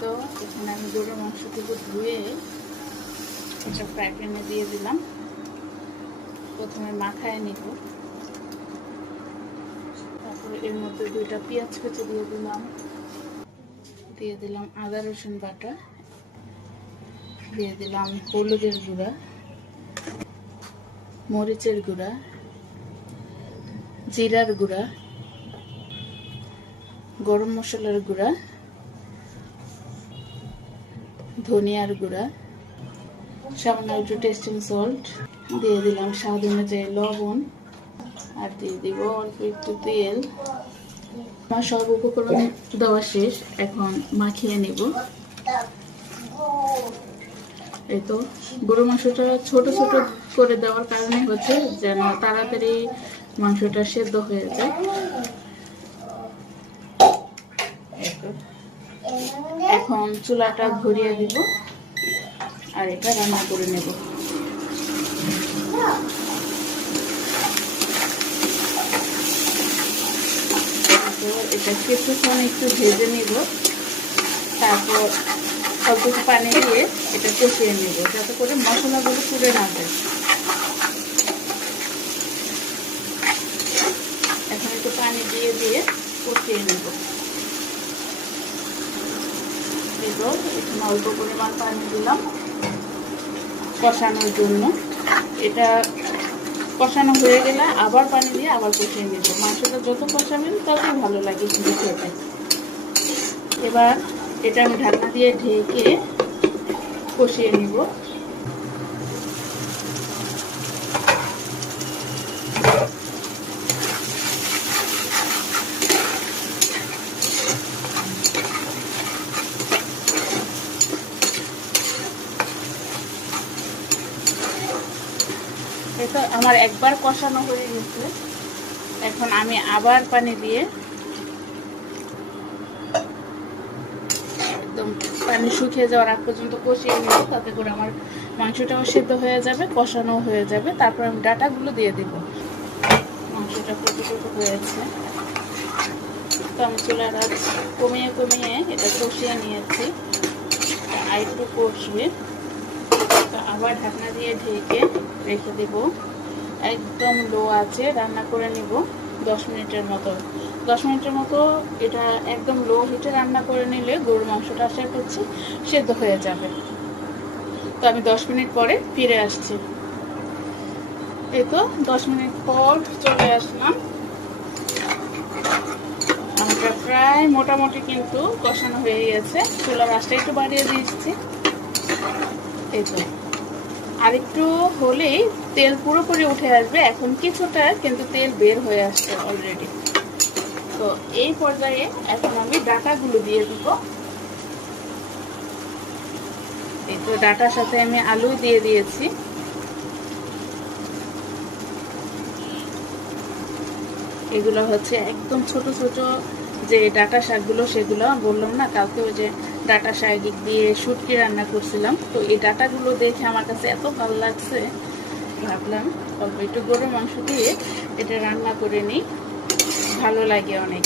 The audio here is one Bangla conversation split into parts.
তো এখানে আমি গরুর মাংসটুকু ধুয়ে এটা ফ্রাই প্যানে দিয়ে দিলাম। প্রথমে মাখায় নিব। তারপরে এর মধ্যে দুইটা পেঁয়াজ কুচি দিয়ে দিলাম। দিয়ে দিলাম আদা, রসুন বাটা। দিয়ে দিলাম হলুদের গুঁড়া, মরিচের গুঁড়া, জিরার গুঁড়া, গরম মশলার গুঁড়া ধনিয়ার গুঁড়া, সামান্য একটু টেস্টিং সল্ট দিয়ে দিলাম স্বাদ অনুযায়ী লবণ, আর দিয়ে দিব অল্প একটু তেল। আমার সব উপকরণ দেওয়া শেষ, এখন মাখিয়ে নেব। এই তো, গরু মাংসটা ছোট ছোট করে দেওয়ার কারণে হচ্ছে যেন তাড়াতাড়ি মাংসটা সেদ্ধ হয়ে যায় এই তো। এখন চুলাটা ধরিয়ে দিব আর এটা রান্না করে নেব। এটা কিছুক্ষণ একটু ভেজে নিব। তারপর অল্প পানি দিয়ে এটা কষিয়ে নেব যাতে করে মশলাগুলো পুড়ে না যায়। এখন একটু পানি দিয়ে দিয়ে কষিয়ে নেব। কষানোর জন্য। এটা কষানো হয়ে গেলে আবার পানি দিয়ে আবার কষিয়ে নেব। মাংসটা যত কষাবেন ততই ভালো লাগে কিন্তু খেতে। এবার এটা আমি ঢাকনা দিয়ে ঢেকে কষিয়ে নিব। এটা আমার একবার কষানো হয়ে গেছে। এখন আমি আবার পানি দিয়ে একদম পানি শুকিয়ে যাওয়ার আগ পর্যন্ত কষিয়ে নিব, তাতে করে আমার মাংসটাও সিদ্ধ হয়ে যাবে কষানো হয়ে যাবে। তারপর আমি ডাটাগুলো দিয়ে দিব। মাংসটা কতটুকু হয়েছে। তো আমি চুলার আঁচ কমিয়ে কমিয়ে এটা কষিয়ে নিয়েছি। আর একটু কষবে। তো আবার ঢাকনা দিয়ে ঢেকে রেখে দেব। একদম লো আছে, রান্না করে নিব দশ মিনিটের মতো। দশ মিনিটের মতো এটা একদম লো হিটে রান্না করে নিলে গরুর মাংসটা আশা করছি সেদ্ধ হয়ে যাবে। তো আমি দশ মিনিট পরে ফিরে আসছি। এই তো দশ মিনিট পর চলে আসলাম। আমরা প্রায় মোটামুটি কিন্তু কষানো হয়ে গেছে চুলার আঁচটা একটু বাড়িয়ে দিচ্ছি। এই তো। আরেকটু হলেই তেল পুরোপুরি উঠে আসবে। এখন কিছুটা, কিন্তু তেল বের হয়ে আসছে অলরেডি তো এই পর্যায়ে এখন আমি ডাটাগুলো দিয়ে দিব। এই তো ডাটার সাথে আমি আলু দিয়ে দিয়েছি। এগুলো হচ্ছে একদম ছোট ছোট যে ডাটা শাকগুলো, সেগুলো বললাম না কালকে ওই যে ডাটা শাক দিয়ে শুটকি রান্না করছিলাম। তো এই ডাটাগুলো দেখে আমার কাছে এত ভালো লাগছে, ভাবলাম অল্প একটু গরুর মাংস দিয়ে এটা রান্না করে নিই। ভালো লাগে অনেক।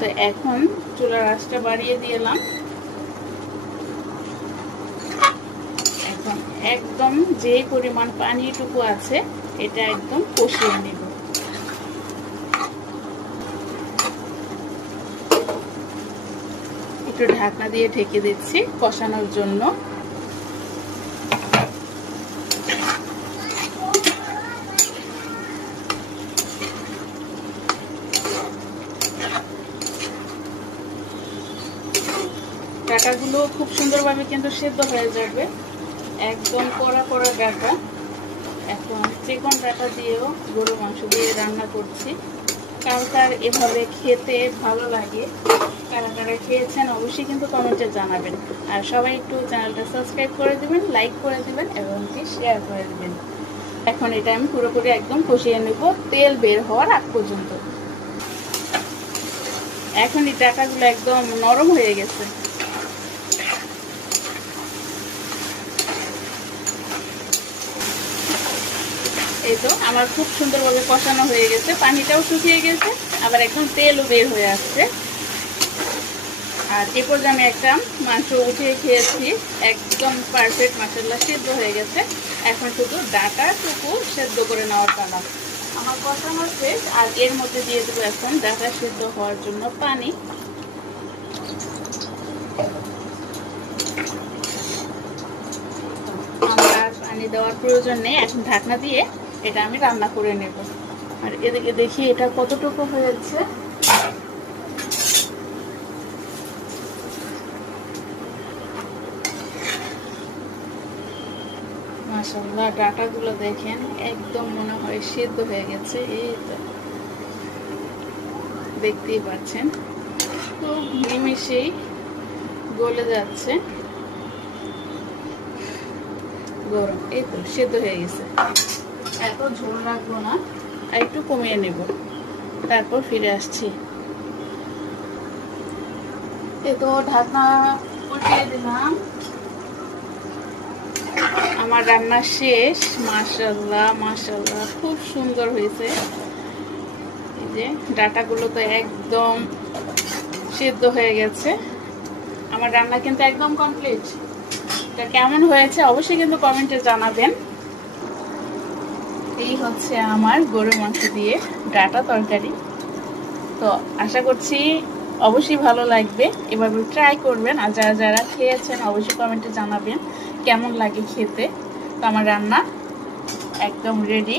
তো এখন চুলার আঁচটা বাড়িয়ে দিলাম। এখন একদম যে পরিমাণ পানিটুকু আছে, এটা একদম কষিয়ে নেব। একটু ঢাকনা দিয়ে ঢেকে দিচ্ছি কষানোর জন্য। ডাটাগুলো খুব সুন্দরভাবে কিন্তু সেদ্ধ হয়ে যাবে। একদম কড়া কড়া ডাটা। এখন চিকন ডাটা দিয়েও গরু মাংস দিয়ে রান্না করছি। কার এভাবে খেতে ভালো লাগে। কারা কারা খেয়েছেন অবশ্যই কিন্তু কমেন্টে জানাবেন। আর সবাই একটু চ্যানেলটা সাবস্ক্রাইব করে দেবেন লাইক করে দেবেন এবং কি শেয়ার করে দেবেন। এখন এটা আমি পুরোপুরি একদম কষিয়ে নেব, তেল বের হওয়ার আগ পর্যন্ত। এখন এই টাকাগুলো একদম নরম হয়ে গেছে। এই তো, আমার খুব সুন্দরভাবে কষানো হয়ে গেছে, পানিটাও শুকিয়ে গেছে, আবার এখন তেলও বের হয়ে আসছে। আর এ পর্যন্ত আমি একটা মাংস উঠিয়ে খেয়েছি, একদম পারফেক্ট মাসাল্লা সিদ্ধ হয়ে গেছে। এখন শুধু ডাটাটুকু সেদ্ধ করে নেওয়ার পালা। আমার কষানো শেষ, আর এর মধ্যে দিয়ে দেবো এখন ডাটা সিদ্ধ হওয়ার জন্য পানি। আমার পানি দেওয়ার প্রয়োজন নেই, এখন ঢাকনা দিয়ে এটা আমি রান্না করে নেব। আর এদিকে দেখি এটা কতটুকু হয়েছে। মাসাল্লাহ ডাটাগুলো দেখেন, একদম মনে হয় সিদ্ধ হয়ে গেছে। এই তো, দেখতেই পাচ্ছেন। খুব নিমিশেই গলে যাচ্ছে। গরম, এই তো, সেদ্ধ হয়ে গেছে। এত ঝোল রাখব না। আর একটু কমিয়ে নেব। তারপর ফিরে আসছি। এই তো ঢাকনা উঠিয়ে দিলাম। আমার রান্না শেষ। মাশাল্লাহ মাশাল্লাহ খুব সুন্দর হয়েছে। এই যে ডাটাগুলো তো একদম সিদ্ধ হয়ে গেছে। আমার রান্না কিন্তু একদম কমপ্লিট এটা কেমন হয়েছে অবশ্যই কিন্তু কমেন্টে জানাবেন। এই হচ্ছে আমার গরু মাংস দিয়ে ডাটা তরকারি। তো আশা করছি অবশ্যই ভালো লাগবে। এভাবে ট্রাই করবেন আর যারা যারা খেয়েছেন অবশ্যই কমেন্টে জানাবেন কেমন লাগে খেতে। তো আমার রান্না একদম রেডি